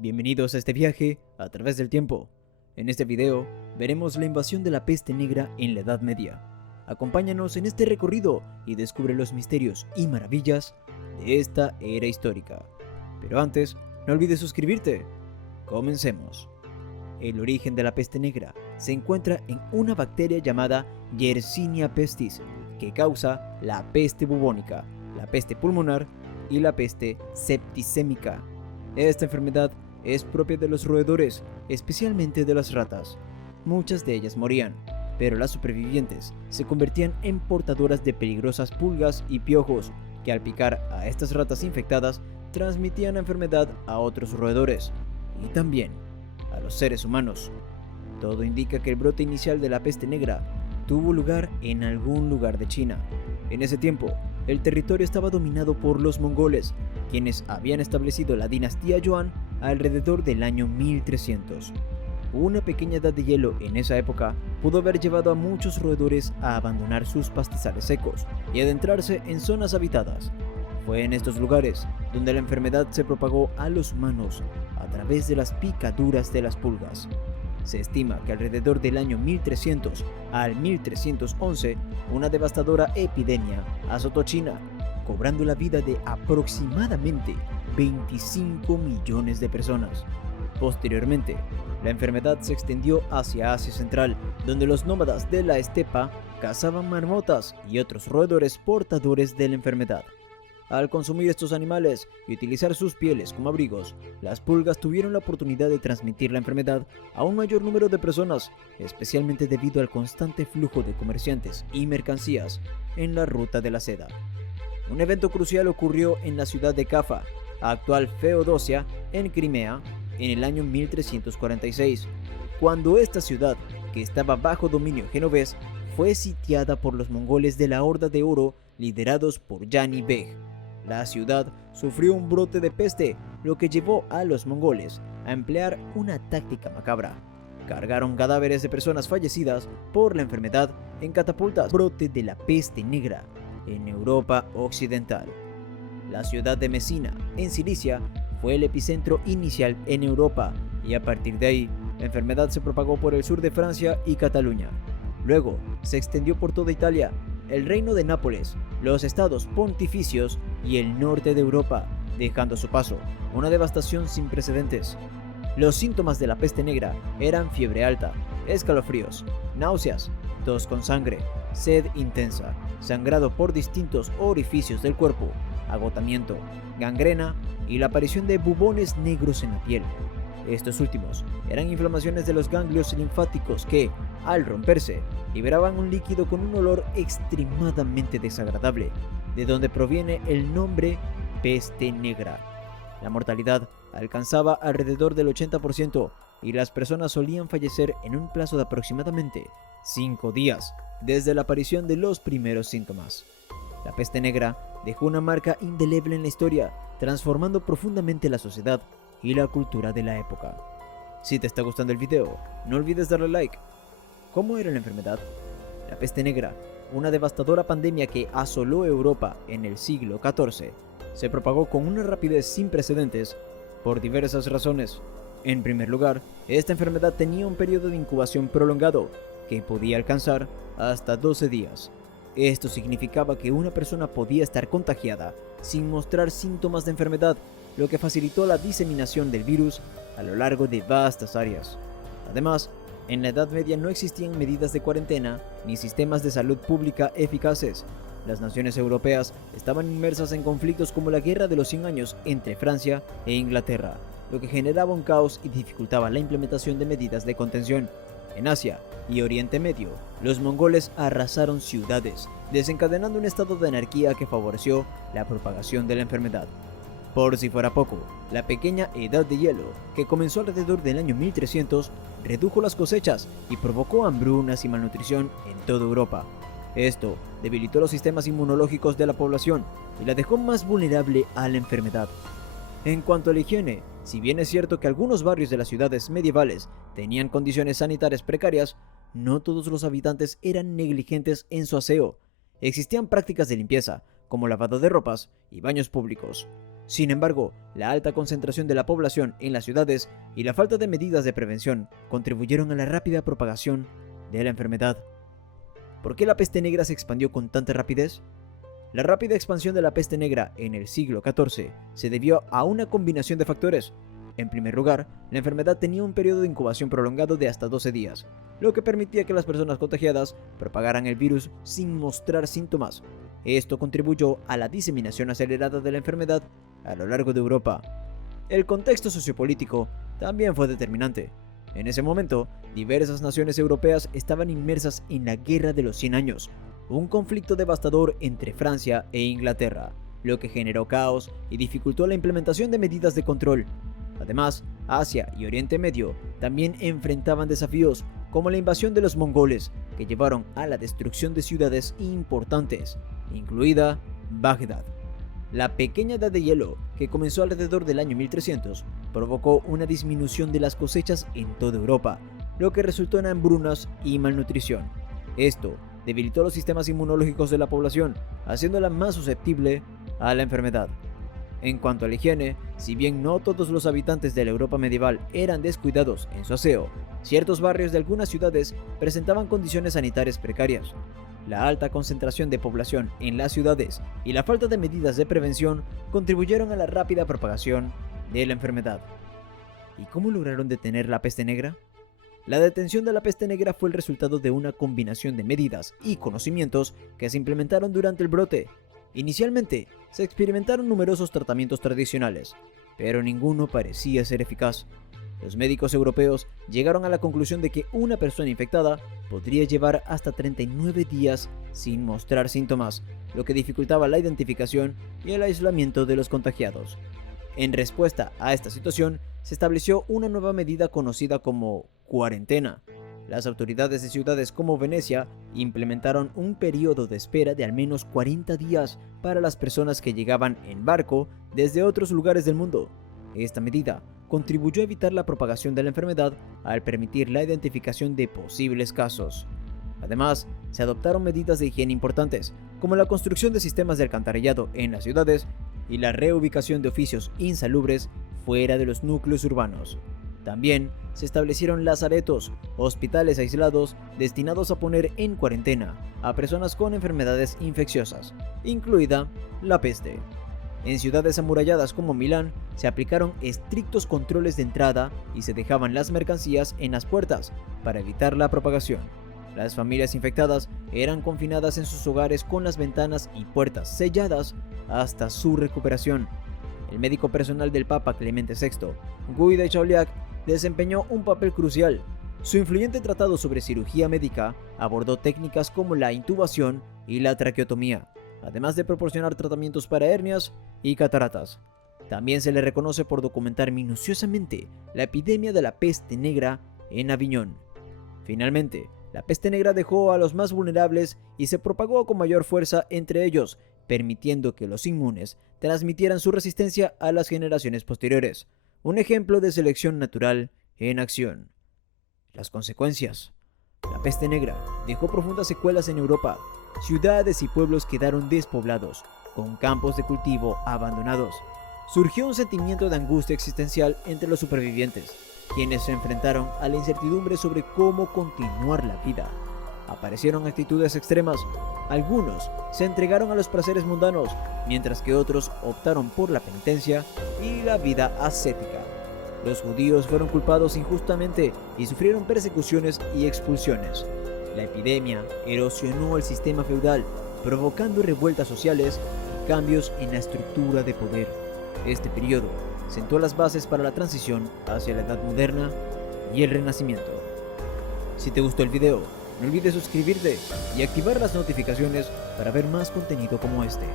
Bienvenidos a este viaje a través del tiempo. En este video veremos la invasión de la peste negra en la Edad Media. Acompáñanos en este recorrido y descubre los misterios y maravillas de esta era histórica. Pero antes, no olvides suscribirte. Comencemos. El origen de la peste negra se encuentra en una bacteria llamada Yersinia pestis, que causa la peste bubónica, la peste pulmonar y la peste septicémica. Esta enfermedad es propia de los roedores, especialmente de las ratas. Muchas de ellas morían, pero las supervivientes se convertían en portadoras de peligrosas pulgas y piojos, que al picar a estas ratas infectadas transmitían la enfermedad a otros roedores y también a los seres humanos. Todo indica que el brote inicial de la peste negra tuvo lugar en algún lugar de China. En ese tiempo, el territorio estaba dominado por los mongoles, quienes habían establecido la dinastía Yuan alrededor del año 1300. Una pequeña edad de hielo en esa época pudo haber llevado a muchos roedores a abandonar sus pastizales secos y adentrarse en zonas habitadas. Fue en estos lugares donde la enfermedad se propagó a los humanos a través de las picaduras de las pulgas. Se estima que alrededor del año 1300 al 1311, una devastadora epidemia azotó China, cobrando la vida de aproximadamente 25 millones de personas. Posteriormente, la enfermedad se extendió hacia Asia Central, donde los nómadas de la estepa cazaban marmotas y otros roedores portadores de la enfermedad. Al consumir estos animales y utilizar sus pieles como abrigos, las pulgas tuvieron la oportunidad de transmitir la enfermedad a un mayor número de personas, especialmente debido al constante flujo de comerciantes y mercancías en la ruta de la seda. Un evento crucial ocurrió en la ciudad de Cafa, actual Feodosia, en Crimea, en el año 1346, cuando esta ciudad, que estaba bajo dominio genovés, fue sitiada por los mongoles de la Horda de Oro liderados por Yani Beg. La ciudad sufrió un brote de peste, lo que llevó a los mongoles a emplear una táctica macabra. Cargaron cadáveres de personas fallecidas por la enfermedad en catapultas. Brote de la peste negra en Europa Occidental. La ciudad de Mesina, en Cilicia, fue el epicentro inicial en Europa y a partir de ahí, la enfermedad se propagó por el sur de Francia y Cataluña. Luego, se extendió por toda Italia, el reino de Nápoles, los estados pontificios y el norte de Europa, dejando a su paso una devastación sin precedentes. Los síntomas de la peste negra eran fiebre alta, escalofríos, náuseas, tos con sangre, sed intensa, sangrado por distintos orificios del cuerpo, agotamiento, gangrena y la aparición de bubones negros en la piel. Estos últimos eran inflamaciones de los ganglios linfáticos que, al romperse, liberaban un líquido con un olor extremadamente desagradable, de donde proviene el nombre peste negra. La mortalidad alcanzaba alrededor del 80% y las personas solían fallecer en un plazo de aproximadamente 5 días desde la aparición de los primeros síntomas. La peste negra dejó una marca indeleble en la historia, transformando profundamente la sociedad y la cultura de la época. Si te está gustando el video, no olvides darle like. ¿Cómo era la enfermedad? La peste negra, una devastadora pandemia que asoló Europa en el siglo XIV, se propagó con una rapidez sin precedentes por diversas razones. En primer lugar, esta enfermedad tenía un periodo de incubación prolongado, que podía alcanzar hasta 12 días. Esto significaba que una persona podía estar contagiada sin mostrar síntomas de enfermedad, lo que facilitó la diseminación del virus a lo largo de vastas áreas. Además, en la Edad Media no existían medidas de cuarentena ni sistemas de salud pública eficaces. Las naciones europeas estaban inmersas en conflictos como la Guerra de los 100 años entre Francia e Inglaterra, lo que generaba un caos y dificultaba la implementación de medidas de contención. En Asia y Oriente Medio, los mongoles arrasaron ciudades, desencadenando un estado de anarquía que favoreció la propagación de la enfermedad. Por si fuera poco, la pequeña edad de hielo, que comenzó alrededor del año 1300, redujo las cosechas y provocó hambrunas y malnutrición en toda Europa. Esto debilitó los sistemas inmunológicos de la población y la dejó más vulnerable a la enfermedad. En cuanto a la higiene, si bien es cierto que algunos barrios de las ciudades medievales tenían condiciones sanitarias precarias, no todos los habitantes eran negligentes en su aseo. Existían prácticas de limpieza, como lavado de ropas y baños públicos. Sin embargo, la alta concentración de la población en las ciudades y la falta de medidas de prevención contribuyeron a la rápida propagación de la enfermedad. ¿Por qué la peste negra se expandió con tanta rapidez? La rápida expansión de la peste negra en el siglo XIV se debió a una combinación de factores. En primer lugar, la enfermedad tenía un periodo de incubación prolongado de hasta 12 días, lo que permitía que las personas contagiadas propagaran el virus sin mostrar síntomas. Esto contribuyó a la diseminación acelerada de la enfermedad a lo largo de Europa. El contexto sociopolítico también fue determinante. En ese momento, diversas naciones europeas estaban inmersas en la Guerra de los 100 años, un conflicto devastador entre Francia e Inglaterra, lo que generó caos y dificultó la implementación de medidas de control. Además, Asia y Oriente Medio también enfrentaban desafíos como la invasión de los mongoles, que llevaron a la destrucción de ciudades importantes, incluida Bagdad. La pequeña edad de hielo, que comenzó alrededor del año 1300, provocó una disminución de las cosechas en toda Europa, lo que resultó en hambrunas y malnutrición. Esto debilitó los sistemas inmunológicos de la población, haciéndola más susceptible a la enfermedad. En cuanto a la higiene, si bien no todos los habitantes de la Europa medieval eran descuidados en su aseo, ciertos barrios de algunas ciudades presentaban condiciones sanitarias precarias. La alta concentración de población en las ciudades y la falta de medidas de prevención contribuyeron a la rápida propagación de la enfermedad. ¿Y cómo lograron detener la peste negra? La detención de la peste negra fue el resultado de una combinación de medidas y conocimientos que se implementaron durante el brote. Inicialmente, se experimentaron numerosos tratamientos tradicionales, pero ninguno parecía ser eficaz. Los médicos europeos llegaron a la conclusión de que una persona infectada podría llevar hasta 39 días sin mostrar síntomas, lo que dificultaba la identificación y el aislamiento de los contagiados. En respuesta a esta situación, se estableció una nueva medida conocida como cuarentena. Las autoridades de ciudades como Venecia implementaron un periodo de espera de al menos 40 días para las personas que llegaban en barco desde otros lugares del mundo. Esta medida contribuyó a evitar la propagación de la enfermedad al permitir la identificación de posibles casos. Además, se adoptaron medidas de higiene importantes, como la construcción de sistemas de alcantarillado en las ciudades y la reubicación de oficios insalubres fuera de los núcleos urbanos. También se establecieron lazaretos, hospitales aislados destinados a poner en cuarentena a personas con enfermedades infecciosas, incluida la peste. En ciudades amuralladas como Milán se aplicaron estrictos controles de entrada y se dejaban las mercancías en las puertas para evitar la propagación. Las familias infectadas eran confinadas en sus hogares con las ventanas y puertas selladas hasta su recuperación. El médico personal del Papa Clemente VI, Guy de Chauliac, desempeñó un papel crucial. Su influyente tratado sobre cirugía médica abordó técnicas como la intubación y la traqueotomía, además de proporcionar tratamientos para hernias y cataratas. También se le reconoce por documentar minuciosamente la epidemia de la peste negra en Aviñón. Finalmente, la peste negra dejó a los más vulnerables y se propagó con mayor fuerza entre ellos, permitiendo que los inmunes transmitieran su resistencia a las generaciones posteriores. Un ejemplo de selección natural en acción. Las consecuencias. La peste negra dejó profundas secuelas en Europa. Ciudades y pueblos quedaron despoblados, con campos de cultivo abandonados. Surgió un sentimiento de angustia existencial entre los supervivientes, quienes se enfrentaron a la incertidumbre sobre cómo continuar la vida. Aparecieron actitudes extremas. Algunos se entregaron a los placeres mundanos, mientras que otros optaron por la penitencia y la vida ascética. Los judíos fueron culpados injustamente y sufrieron persecuciones y expulsiones. La epidemia erosionó el sistema feudal, provocando revueltas sociales y cambios en la estructura de poder. Este periodo sentó las bases para la transición hacia la Edad Moderna y el Renacimiento. Si te gustó el video, no olvides suscribirte y activar las notificaciones para ver más contenido como este.